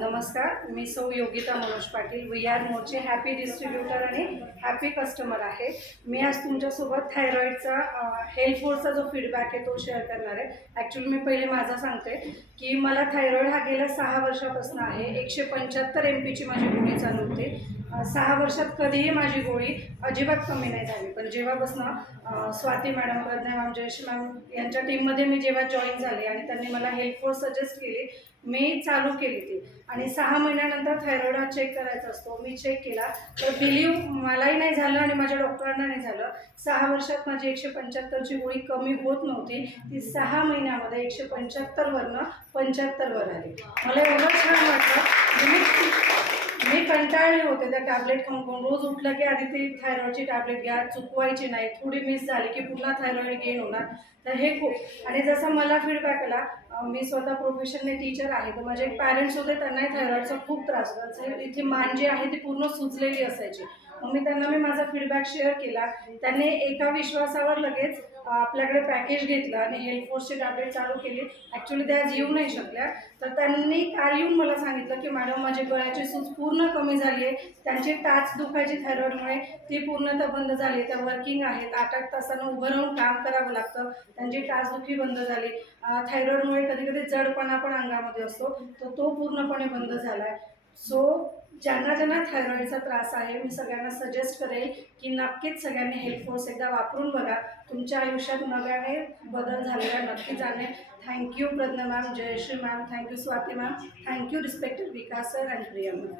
नमस्कार, मी सौ योगिता मनोज पाटील वी आर मोरचे हॅपी डिस्ट्रीब्युटर आणि हॅपी कस्टमर आहे। मी आज तुमच्यासोबत थायरॉईडचा हेल्थ फोर्सचा जो फीडबॅक आहे तो शेअर करणार आहे। ॲक्च्युली मी पहिले माझा सांगते की मला थायरॉईड हा गेल्या 6 वर्षापासून आहे। 175 MP ची माझी गोळी चालू होती। 6 वर्षात कधीही माझी गोळी अजिबात कमी नाही झाली। पण जेव्हापासून Swati madam, Pragya ma'am, Jayashree ma'am यांच्या टीममध्ये मी जेव्हा जॉईन झाले आणि त्यांनी मला हेल्थ फोर्स सजेस्ट केली, मी चालू केली ती आणि 6 महिन्यानंतर थायरॉईड हा चेक करायचा असतो। मी चेक केला तर बिलीव्ह मलाही नाही झालं आणि माझ्या डॉक्टरांना नाही झालं। 6 वर्षात माझी 175ची गोळी कमी होत नव्हती, ती 6 महिन्यामध्ये 175 वरनं 75 वर आली। मला एवढं छान वाटलं। मी कंटाळले होते त्या टॅबलेट खाऊन। रोज उठलं की आधी ती थायरॉईडची टॅबलेट घ्या, चुकवायची नाही, थोडी मिस झाली की पुन्हा थायरॉईड गेन होणार। तर हे खूप आणि जसं मला फीडबॅक आला, मी स्वतः प्रोफेशनने टीचर आहे, तर माझे एक पॅरेंट्स होते, त्यांनाही थायरॉईडचा खूप त्रास होता। इथे मान जी आहे ती पूर्ण सुजलेली असायची। मग मी त्यांना माझा फीडबॅक शेअर केला। त्यांनी एका विश्वासावर लगेच आपल्याकडे पॅकेज घेतलं आणि हेल्थ फोर्सची टॅबलेट चालू केली। ॲक्च्युली त्या आज येऊ नाही शकल्या, तर त्यांनी काल येऊन मला सांगितलं की मॅडम माझी गळ्याची सूज पूर्ण कमी झाली आहे, त्यांची टाच दुखायची थायरॉईडमुळे ती पूर्णतः बंद झाली। त्या वर्किंग आहेत, 8-8 तासानं उभं राहून काम करावं लागतं, त्यांची टाचदुखी बंद झाली। थायरॉईडमुळे कधी कधी जडपणा पण अंगामध्ये असतो, तर तो पूर्णपणे बंद झाला आहे। सो ज्यांना ज्यांना थायरॉईडचा त्रास आहे, मी सगळ्यांना सजेस्ट करेल की नक्कीच सगळ्यांनी हेल्थ फोर्स एकदा वापरून बघा। तुमच्या आयुष्यात नव्याने बदल झालेला नक्की जाणेल। Thank you Pragya ma'am, Jayashree ma'am, thank you Swati ma'am, thank you respected Vikas sir and Priya ma'am.